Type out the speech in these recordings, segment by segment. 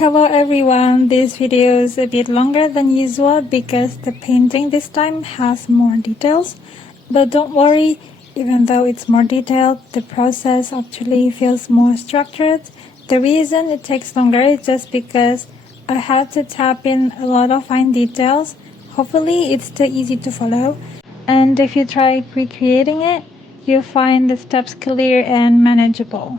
Hello everyone, this video is a bit longer than usual because the painting this time has more details. But don't worry, even though it's more detailed, the process actually feels more structured. The reason it takes longer is just because I had to tap in a lot of fine details. Hopefully it's still easy to follow. And if you try recreating it, you'll find the steps clear and manageable.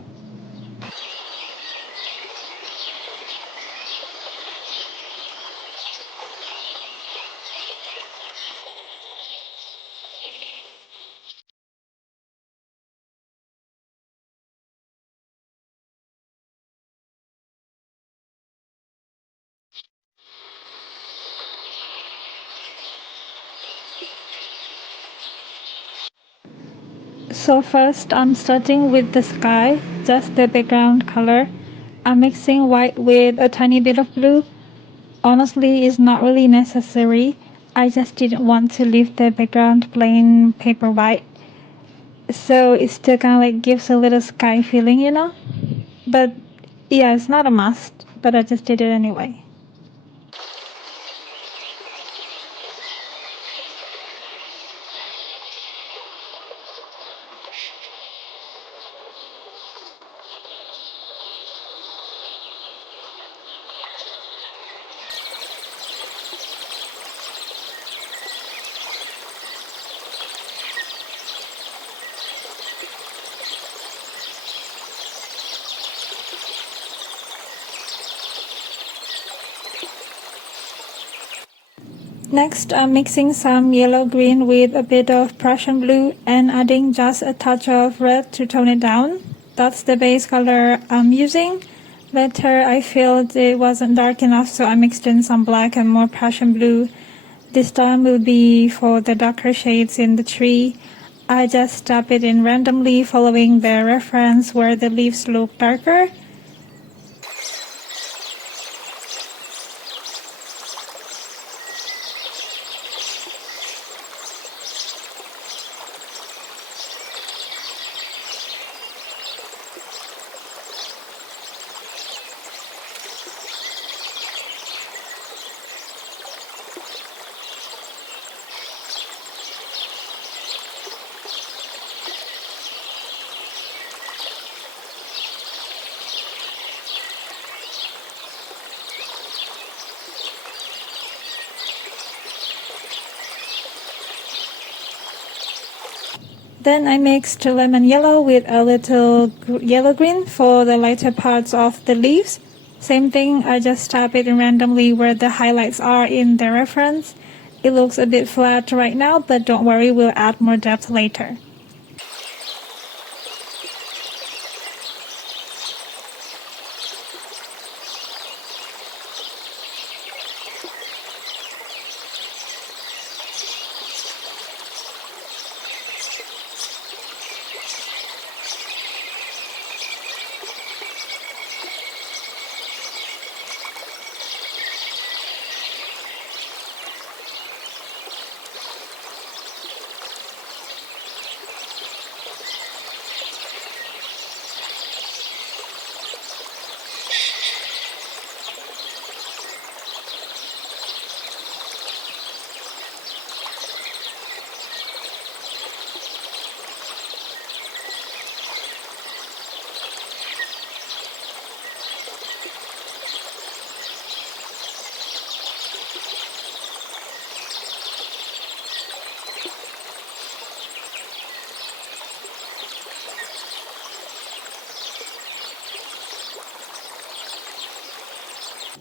So first I'm starting with the sky, just the background color. I'm mixing white with a tiny bit of blue. Honestly, it's not really necessary. I just didn't want to leave the background plain paper white. So it still kind of like gives a little sky feeling. But yeah, it's not a must, but I just did it anyway. Next, I'm mixing some yellow-green with a bit of Prussian blue and adding just a touch of red to tone it down. That's the base color I'm using. Later, I felt it wasn't dark enough, so I mixed in some black and more Prussian blue. This time will be for the darker shades in the tree. I just tap it in randomly following the reference where the leaves look darker. Then I mixed lemon yellow with a little yellow-green for the lighter parts of the leaves. Same thing, I just tap it in randomly where the highlights are in the reference. It looks a bit flat right now, but don't worry, we'll add more depth later.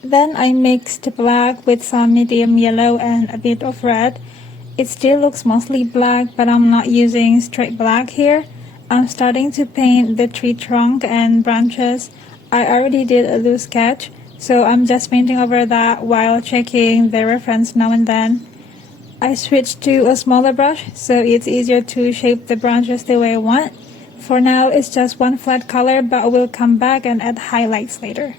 Then I mixed black with some medium yellow and a bit of red. It still looks mostly black, but I'm not using straight black here. I'm starting to paint the tree trunk and branches. I already did a loose sketch, so I'm just painting over that while checking the reference now and then. I switched to a smaller brush, so it's easier to shape the branches the way I want. For now, it's just one flat color, but we'll come back and add highlights later.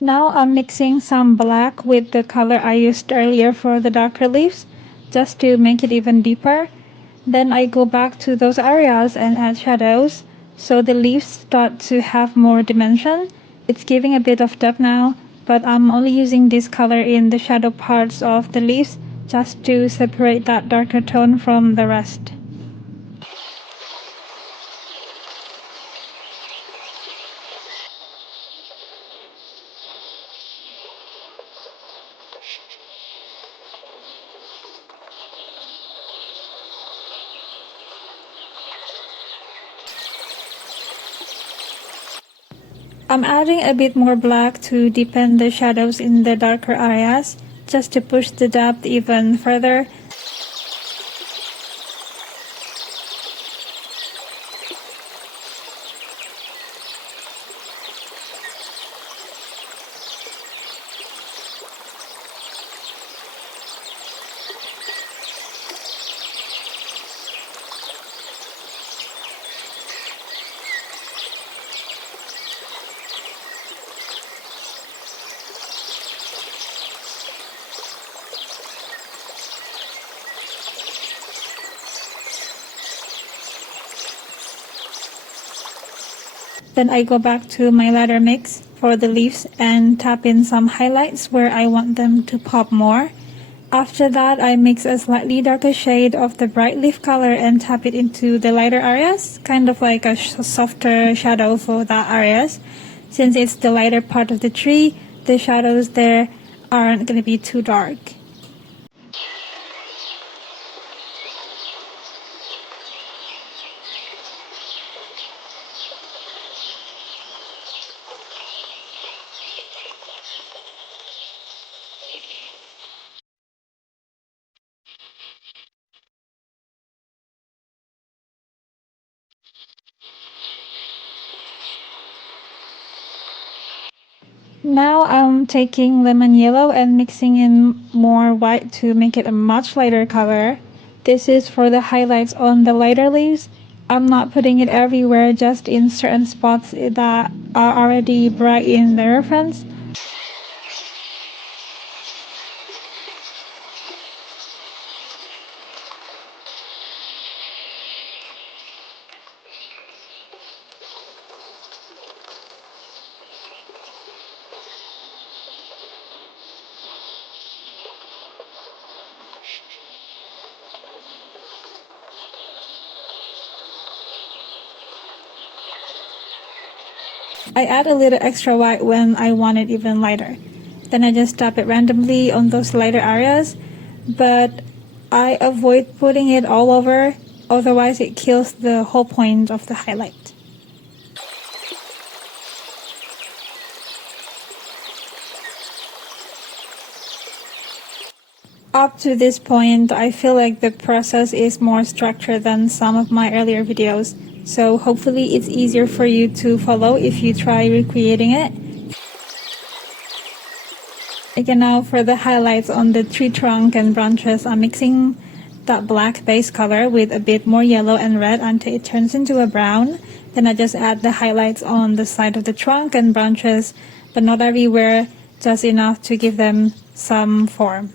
Now I'm mixing some black with the color I used earlier for the darker leaves, just to make it even deeper. Then I go back to those areas and add shadows, so the leaves start to have more dimension. It's giving a bit of depth now, but I'm only using this color in the shadow parts of the leaves just to separate that darker tone from the rest. I'm adding a bit more black to deepen the shadows in the darker areas, just to push the depth even further. Then I go back to my ladder mix for the leaves and tap in some highlights where I want them to pop more. After that, I mix a slightly darker shade of the bright leaf color and tap it into the lighter areas, kind of like a softer shadow for that areas. Since it's the lighter part of the tree, the shadows there aren't going to be too dark. Now I'm taking lemon yellow and mixing in more white to make it a much lighter color. This is for the highlights on the lighter leaves. I'm not putting it everywhere, just in certain spots that are already bright in the reference. I add a little extra white when I want it even lighter. Then I just tap it randomly on those lighter areas, but I avoid putting it all over, otherwise it kills the whole point of the highlight. Up to this point, I feel like the process is more structured than some of my earlier videos, so hopefully it's easier for you to follow if you try recreating it. Again, now for the highlights on the tree trunk and branches, I'm mixing that black base color with a bit more yellow and red until it turns into a brown. Then I just add the highlights on the side of the trunk and branches, but not everywhere, just enough to give them some form.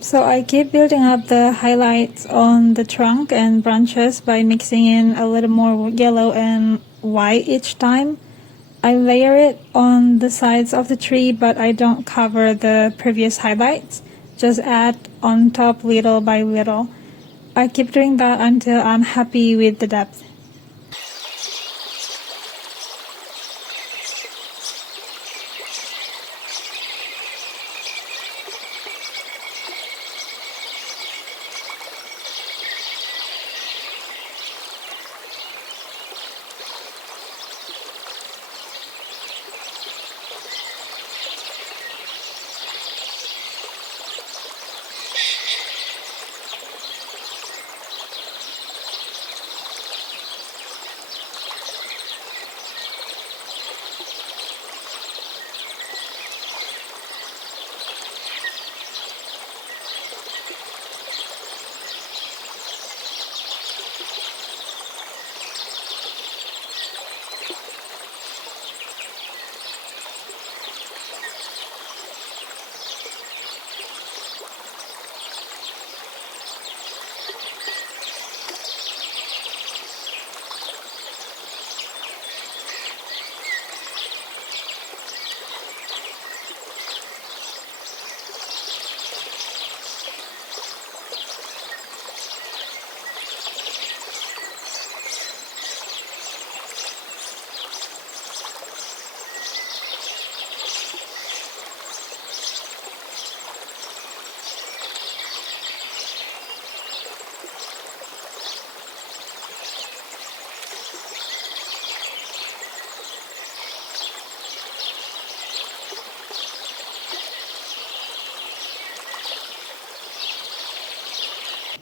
So I keep building up the highlights on the trunk and branches by mixing in a little more yellow and white each time. I layer it on the sides of the tree, but I don't cover the previous highlights, just add on top little by little. I keep doing that until I'm happy with the depth.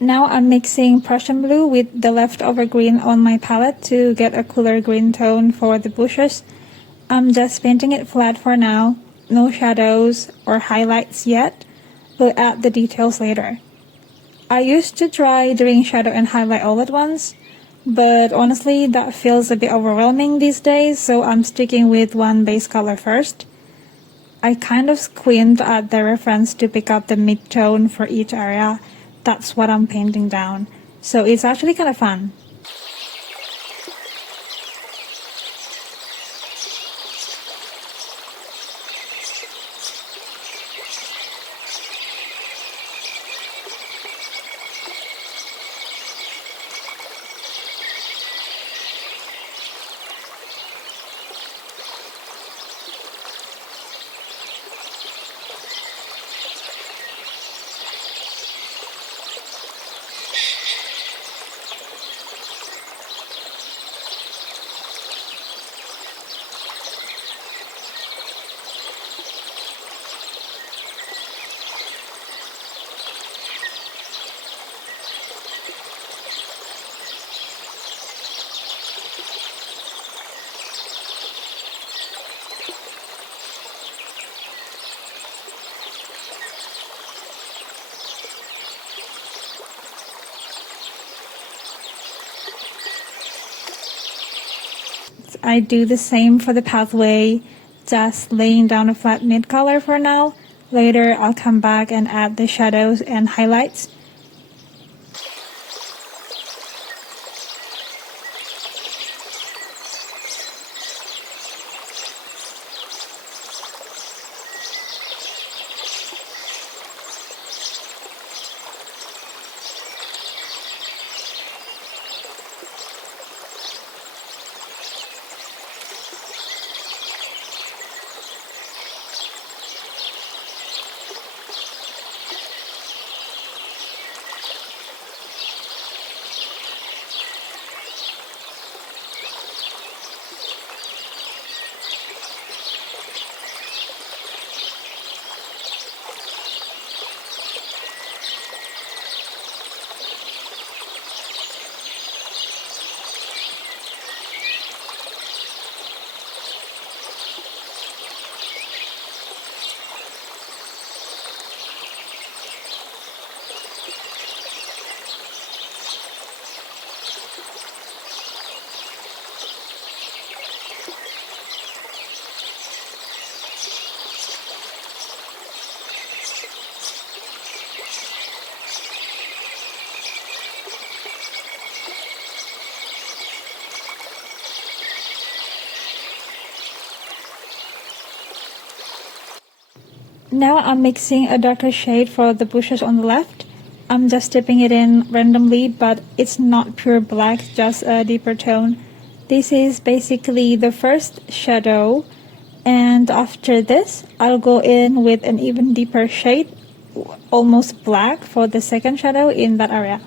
Now I'm mixing Prussian blue with the leftover green on my palette to get a cooler green tone for the bushes. I'm just painting it flat for now, no shadows or highlights yet. We'll add the details later. I used to try doing shadow and highlight all at once, but honestly that feels a bit overwhelming these days, so I'm sticking with one base color first. I kind of squint at the reference to pick up the mid-tone for each area. That's what I'm painting down. So it's actually kind of fun. I do the same for the pathway, just laying down a flat mid color for now. Later I'll come back and add the shadows and highlights. Now I'm mixing a darker shade for the bushes on the left. I'm just dipping it in randomly, but it's not pure black, just a deeper tone. This is basically the first shadow, and after this I'll go in with an even deeper shade, almost black, for the second shadow in that area.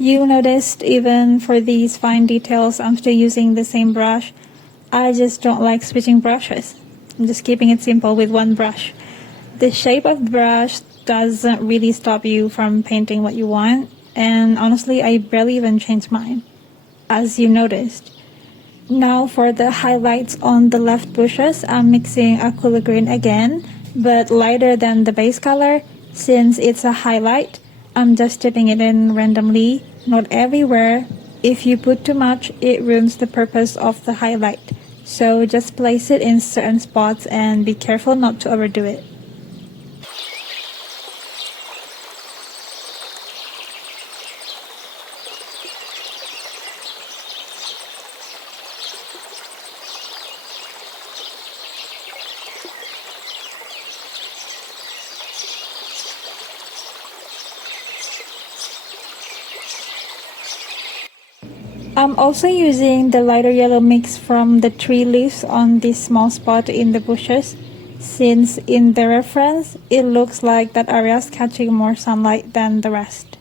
You noticed even for these fine details I'm still using the same brush. I just don't like switching brushes. I'm just keeping it simple with one brush. The shape of the brush doesn't really stop you from painting what you want, and honestly I barely even changed mine, as you noticed. Now for the highlights on the left bushes, I'm mixing a cooler green again, but lighter than the base color. Since it's a highlight, I'm just dipping it in randomly, not everywhere. If you put too much, it ruins the purpose of the highlight. So just place it in certain spots and be careful not to overdo it. I'm also using the lighter yellow mix from the tree leaves on this small spot in the bushes, since in the reference it looks like that area is catching more sunlight than the rest.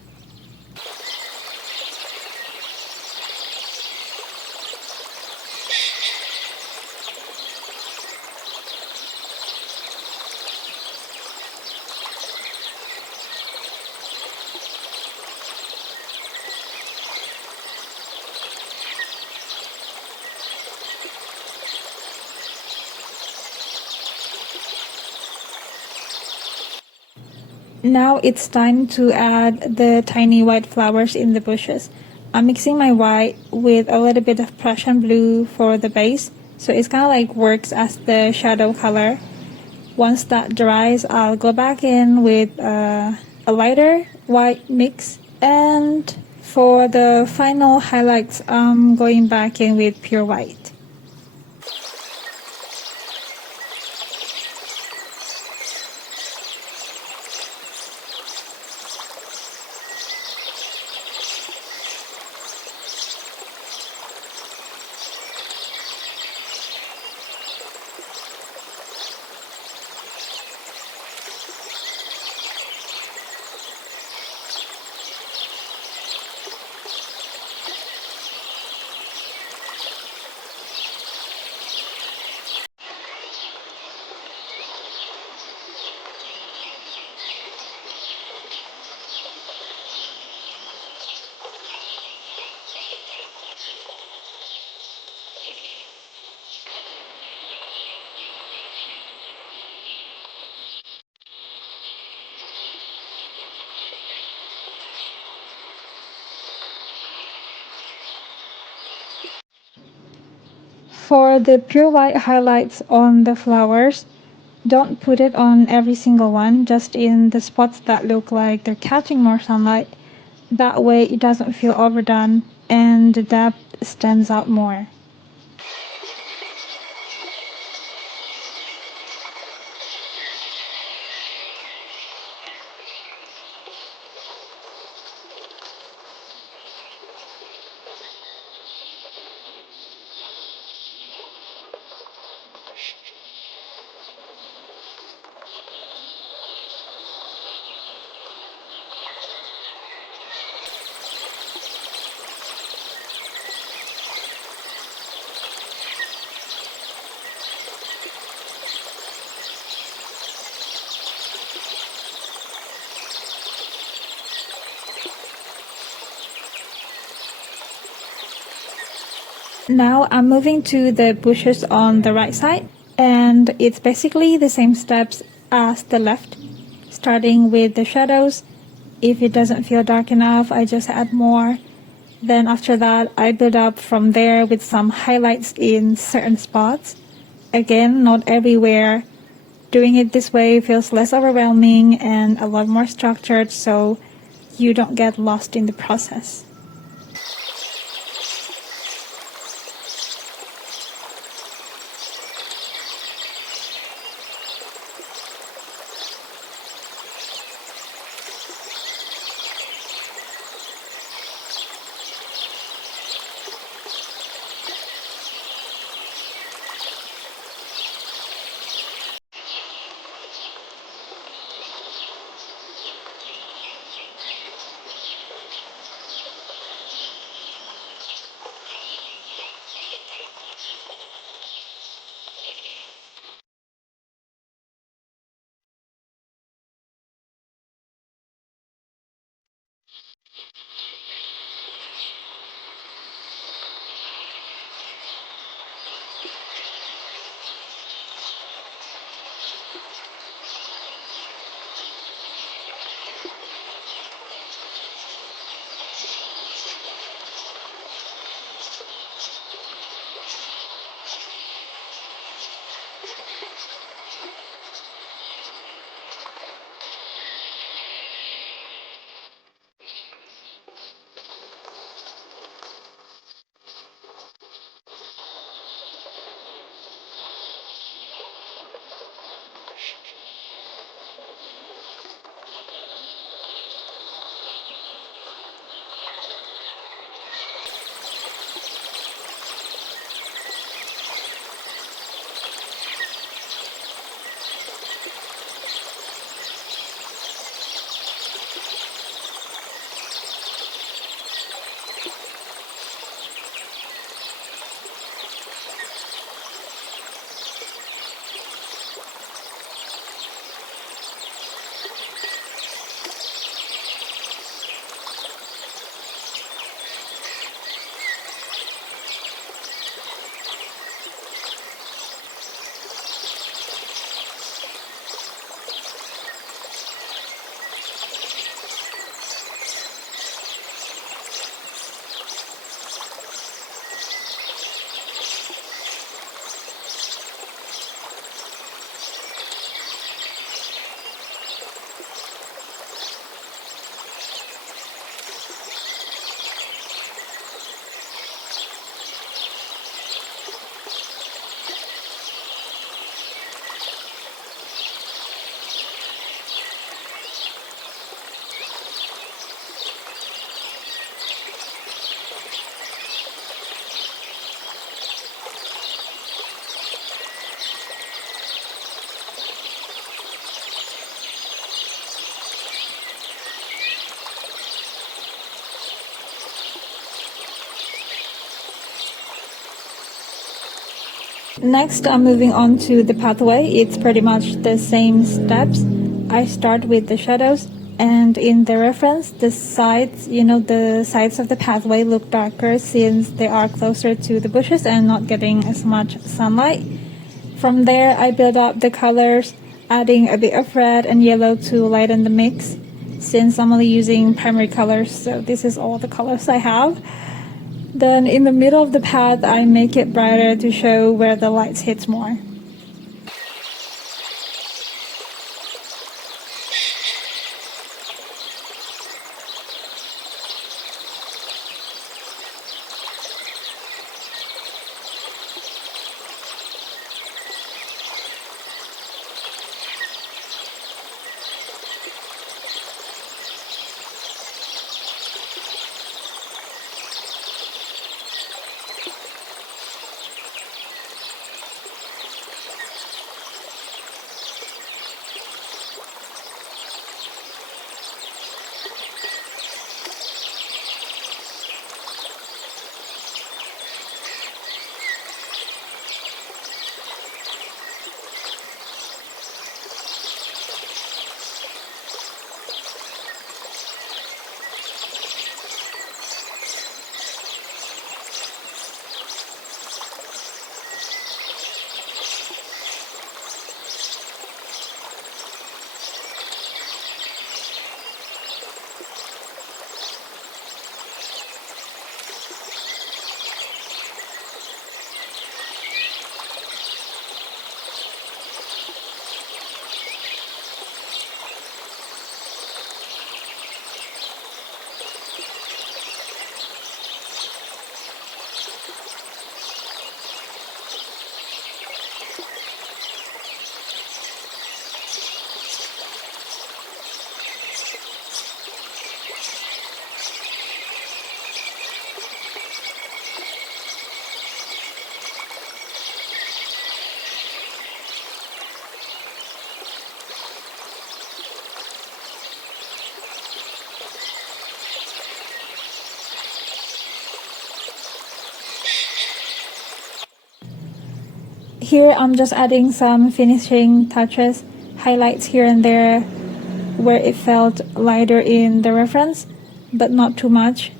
Now it's time to add the tiny white flowers in the bushes. I'm mixing my white with a little bit of Prussian blue for the base, so it's kind of like works as the shadow color. Once that dries, I'll go back in with a lighter white mix, and for the final highlights, I'm going back in with pure white. For the pure white highlights on the flowers, don't put it on every single one, just in the spots that look like they're catching more sunlight. That way it doesn't feel overdone and the depth stands out more. Now I'm moving to the bushes on the right side, and it's basically the same steps as the left, starting with the shadows. If it doesn't feel dark enough, I just add more. Then after that, I build up from there with some highlights in certain spots. Again, not everywhere. Doing it this way feels less overwhelming and a lot more structured, so you don't get lost in the process. Next, I'm moving on to the pathway. It's pretty much the same steps. I start with the shadows, and in the reference, the sides, the sides of the pathway look darker since they are closer to the bushes and not getting as much sunlight. From there, I build up the colors, adding a bit of red and yellow to lighten the mix. Since I'm only using primary colors, so this is all the colors I have. Then in the middle of the path, I make it brighter to show where the lights hits more. Here I'm just adding some finishing touches, highlights here and there where it felt lighter in the reference, but not too much.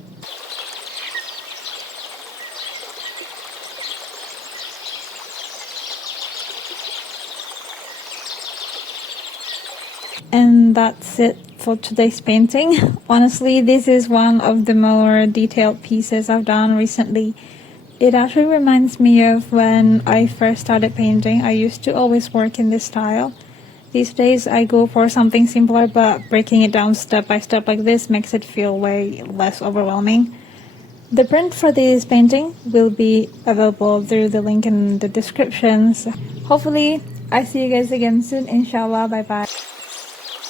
And that's it for today's painting. Honestly, this is one of the more detailed pieces I've done recently. It actually reminds me of when I first started painting. I used to always work in this style. These days I go for something simpler, but breaking it down step by step like this makes it feel way less overwhelming. The print for this painting will be available through the link in the description. So hopefully I see you guys again soon, inshallah. Bye bye.